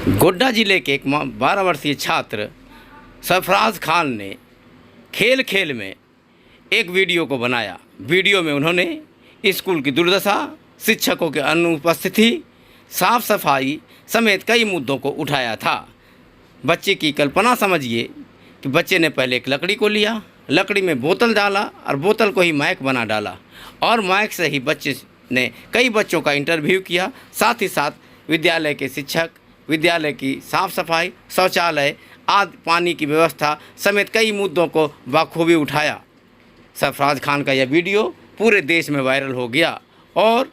गोड्डा जिले के एक 12 वर्षीय छात्र सरफराज खान ने खेल खेल में एक वीडियो को बनाया। वीडियो में उन्होंने स्कूल की दुर्दशा, शिक्षकों की अनुपस्थिति, साफ सफाई समेत कई मुद्दों को उठाया था। बच्चे की कल्पना समझिए कि बच्चे ने पहले एक लकड़ी को लिया, लकड़ी में बोतल डाला और बोतल को ही माइक बना डाला और माइक से ही बच्चे ने कई बच्चों का इंटरव्यू किया। साथ ही साथ विद्यालय के शिक्षक, विद्यालय की साफ़ सफाई, शौचालय आदि, पानी की व्यवस्था समेत कई मुद्दों को बखूबी उठाया। सरफराज खान का यह वीडियो पूरे देश में वायरल हो गया और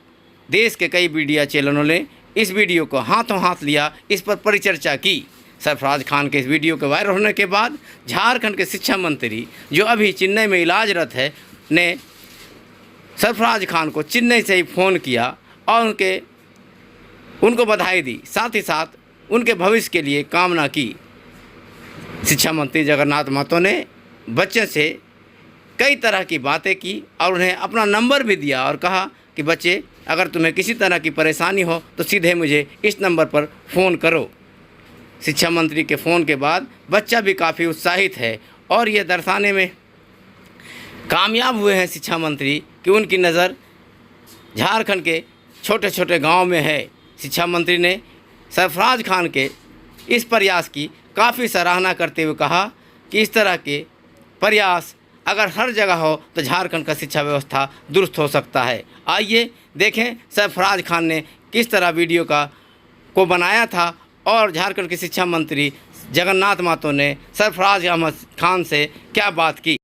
देश के कई मीडिया चैनलों ने इस वीडियो को हाथों हाथ लिया, इस पर परिचर्चा की। सरफराज खान के इस वीडियो के वायरल होने के बाद झारखंड के शिक्षा मंत्री, जो अभी चेन्नई में इलाजरत है, ने सरफराज खान को चेन्नई से ही फ़ोन किया और उनको बधाई दी, साथ ही साथ उनके भविष्य के लिए कामना की। शिक्षा मंत्री जगन्नाथ महतो ने बच्चे से कई तरह की बातें की और उन्हें अपना नंबर भी दिया और कहा कि बच्चे, अगर तुम्हें किसी तरह की परेशानी हो तो सीधे मुझे इस नंबर पर फ़ोन करो। शिक्षा मंत्री के फ़ोन के बाद बच्चा भी काफ़ी उत्साहित है और ये दर्शाने में कामयाब हुए हैं शिक्षा मंत्री कि उनकी नज़र झारखंड के छोटे छोटे गांव में है। शिक्षा मंत्री ने सरफराज खान के इस प्रयास की काफ़ी सराहना करते हुए कहा कि इस तरह के प्रयास अगर हर जगह हो तो झारखंड का शिक्षा व्यवस्था दुरुस्त हो सकता है। आइए देखें सरफराज खान ने किस तरह वीडियो को बनाया था और झारखंड के शिक्षा मंत्री जगन्नाथ महतो ने सरफराज अहमद खान से क्या बात की।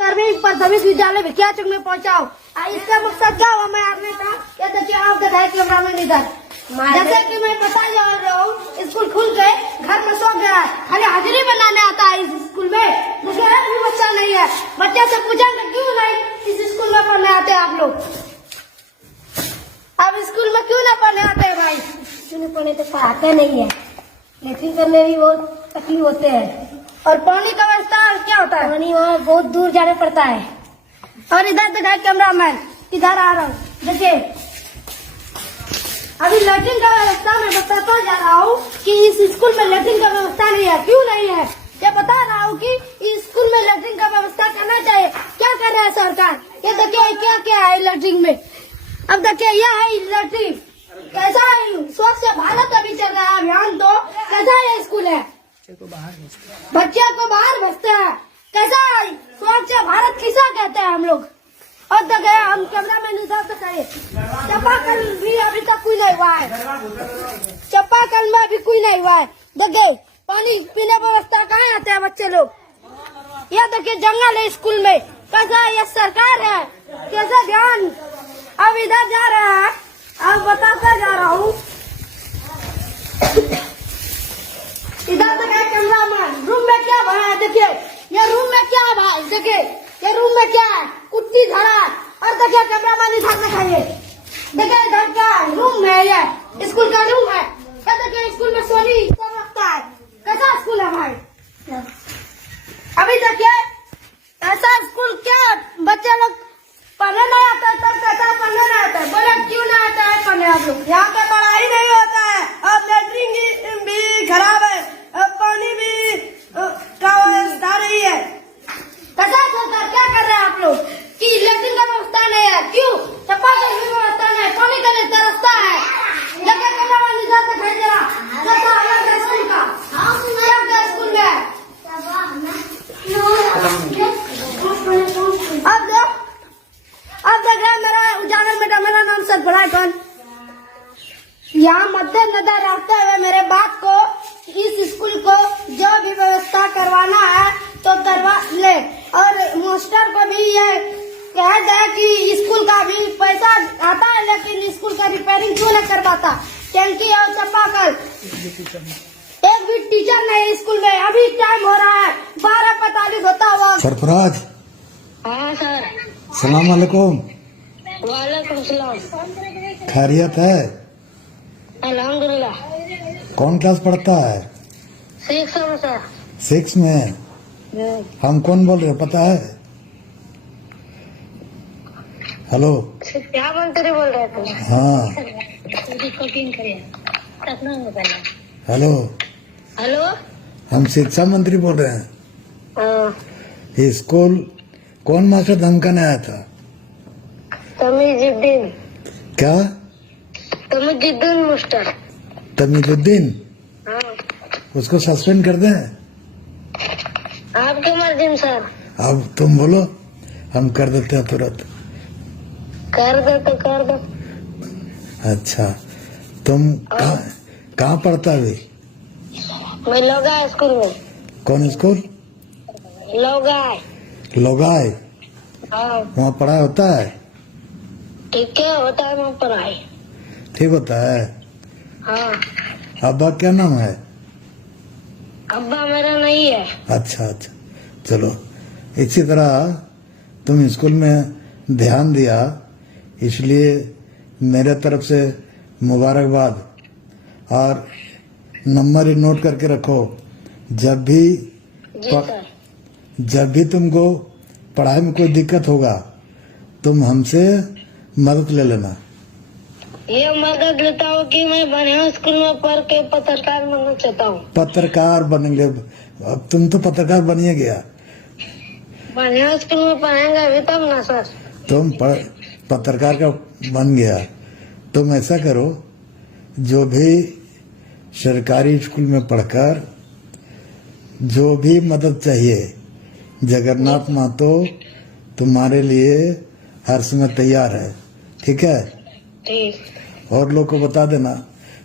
प्राथमिक विद्यालय भिकियाचक में पहुंचाओ। इसका मकसद क्या हुआ? मैं आपने कहा क्या देखिए, आप दिखाए कैमरा में इधर, जैसे कि मैं बता जा रहा हूँ, स्कूल खुल के घर में सो गया है, खाली हाजिरी बनाने आता है इस स्कूल में। मुझे एक भी बच्चा नहीं है। बच्चे से पूछेंगे क्यों नहीं इस स्कूल में पढ़ने आते आप लोग? अब स्कूल में क्यों नहीं पढ़ने आते हैं भाई? क्यों नहीं पढ़ने तो पढ़ाते नहीं है, लेकिन करने भी बहुत तकलीफ होते हैं। और पानी का व्यवस्था क्या होता है? पानी वहाँ बहुत दूर जाने पड़ता है। और इधर दिखाए कैमरा मैन, इधर आ रहा हूँ, देखिए अभी लैट्रिन का व्यवस्था मैं बताता जा रहा हूँ कि इस स्कूल में लैट्रिन का व्यवस्था नहीं है। क्यों नहीं है ये बता रहा हूँ कि इस स्कूल में लैट्रिन का व्यवस्था करना चाहिए। क्या कर रहा है सरकार? ये देखिए क्या क्या है लैट्रिन में। अब देखिए यह है लैट्रिन, कैसा है? स्वच्छ भारत अभी चल रहा है अभियान, तो कैसा है स्कूल है? बच्चे को बाहर भेजते हैं। कैसा है? स्वच्छ भारत किसा कहते हैं हम लोग? और देखिए हम कैमरा में निकाल सकते हैं, चापाकल भी अभी तक कोई नहीं हुआ है। चापाकल में भी कोई नहीं हुआ है। देखिए पानी पीने व्यवस्था कहाँ आते हैं बच्चे लोग? यह देखिए जंगल है स्कूल में। कैसा ये सरकार है? कैसा ध्यान? अब इधर जा रहा है, अब बताता जा रहा हूँ। इधर देखिए कैमरा मैन, रूम में क्या भरा है? देखिए ये रूम में क्या है भाई? देखिए ये रूम में क्या है? कुत्ती धरा। और देखिए कैमरा मैन इधर दिखाइए, देखिए इधर क्या रूम है? ये स्कूल का रूम है। क्या देखिए स्कूल में सोनी सब रखता है। कैसा स्कूल है भाई? अभी देखिए ऐसा स्कूल क्या बच्चे लोग पढ़ने नहीं आता है, तब कहता है पढ़ने नहीं आता है। बोले क्यों नहीं आता है पढ़ने? आप लोग यहाँ पे पढ़ाई नहीं होता है, अब लैट्रिन भी खराब है, अब पानी भी का व्यवस्था नहीं है। कैसा सरकार क्या कर रहे हैं आप लोग कि लैट्रिन का व्यवस्था नहीं है? क्यों? चापाकल की व्यवस्था नहीं, पानी का नहीं तरसता है। लेकिन कैमरा मैन इधर दिखाई दे रहा कैसा अलग है स्कूल का? क्या स्कूल में अब देख रहे मेरा उजागर बेटा, मेरा नाम सरफराज खान। यहाँ मद्देनजर रखते हुए मेरे बात को, इस स्कूल को जो भी व्यवस्था करवाना है तो करवा ले। और मास्टर को भी ये कह दे कि स्कूल का भी पैसा आता है, लेकिन स्कूल का रिपेयरिंग क्यों नहीं करवाता? टंकी और चापाकल, एक भी टीचर नहीं स्कूल में। अभी टाइम हो रहा है 12:45 होता हुआ। सरफराज, हाँ सर। सलाम अलैकुम। वालेकुम सलाम। खैरियत है? अल्हम्दुलिल्लाह। कौन क्लास पढ़ता है? 6 में सर। 6 में। हम कौन बोल रहे हो पता है? हेलो, क्या मंत्री बोल रहे थे? हाँ हेलो, हेलो। हम शिक्षा मंत्री बोल रहे हैं। हाँ, ये स्कूल कौन मास्टर धमकाने आया था? तमीजुद्दीन। क्या? तमीजुद्दीन मास्टर। तमीजुद्दीन? हाँ, उसको सस्पेंड कर दें? आपके मर्जी सर। अब तुम बोलो, हम कर देते हैं तुरंत। कर दो तो कर दो। अच्छा, तुम कहाँ पढ़ता है अभी? मैं लोगाय स्कूल में। कौन स्कूल? लोगाय। लोगाई? हाँ, वहाँ पढ़ाई होता है? ठीक है, होता है वहाँ पढ़ाई। ठीक होता है। हाँ, अब्बा क्या नाम है? अब्बा मेरा नहीं है। अच्छा अच्छा, चलो। इसी तरह तुम स्कूल में ध्यान दिया, इसलिए मेरे तरफ से मुबारकबाद। और नंबर ही नोट करके रखो, जब भी जी सर। जब भी तुमको पढ़ाई में कोई दिक्कत होगा, तुम हमसे मदद ले लेना। ये मदद लेता हूँ कि मैं बढ़िया स्कूल में पढ़ के पत्रकार बनना चाहता हूँ। पत्रकार बनेंगे? अब तुम तो पत्रकार बनिए गया। बढ़िया स्कूल में पढ़ाएंगे अभी तब ना सर। तुम पत्रकार का बन गया। तुम ऐसा करो, जो भी सरकारी स्कूल में पढ़कर जो भी मदद चाहिए, जगन्नाथ महतो तुम्हारे लिए हर समय तैयार है। ठीक है? ठीक। और लोग को बता देना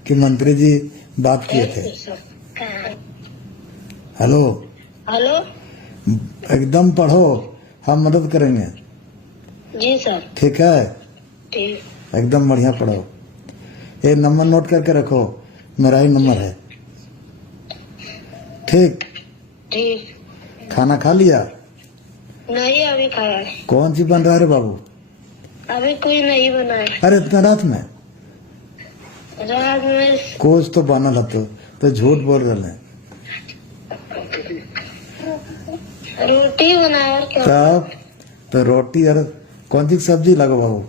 कि मंत्री जी बात किए थे। Hello, hello. एकदम पढ़ो, हम मदद करेंगे। जी सर। ठीक है? ठीक। एकदम बढ़िया पढ़ो। ये नंबर नोट करके रखो, मेरा ही नंबर है। ठीक? ठीक। खाना खा लिया? नहीं अभी खाया है। कौन सी बन रहा है रे बाबू? अभी कोई नहीं बना है। अरे इतना रात में? रात में कुछ तो बनल हतो, तो झूठ बोल रहे हैं। रोटी बना और क्या? तब तो रोटी और कौन सी सब्जी लगो बाबू?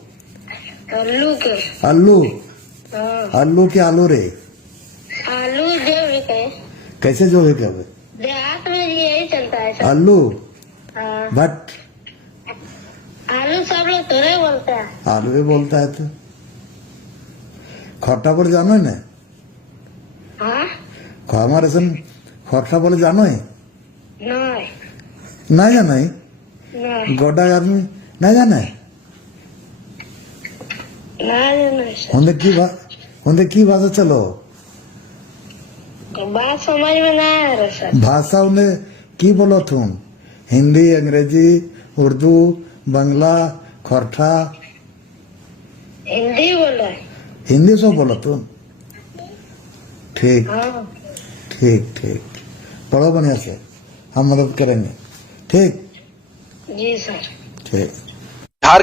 आलू के। आलू? हाँ, आलू के आलू रे? आलू जो भी कहे। कैसे जो है क्या? देहात में यही चलता है सर। आलू? हाँ, बट आलू सब लोग थोड़े बोलते हैं। आलू ही बोलता है तो। खट्टा बोले जानो है ना? हाँ, हमारे सन खट्टा बोले जानो है? नहीं ना जाना है? नहीं गोडा आदमी ना जाना है? नहीं सर। होंदे की भाषा चलो? बात समझ में नहीं आ रहा सर। भाषा उन्हें की बोलो तुम? हिंदी, अंग्रेजी, उर्दू, बंगला, खरठा? हिंदी बोल रहे। हिंदी सब बोलो तुम? ठीक हाँ, ठीक ठीक, पढ़ो बढ़िया से, हम मदद करेंगे। ठीक? जी सर। ठीक।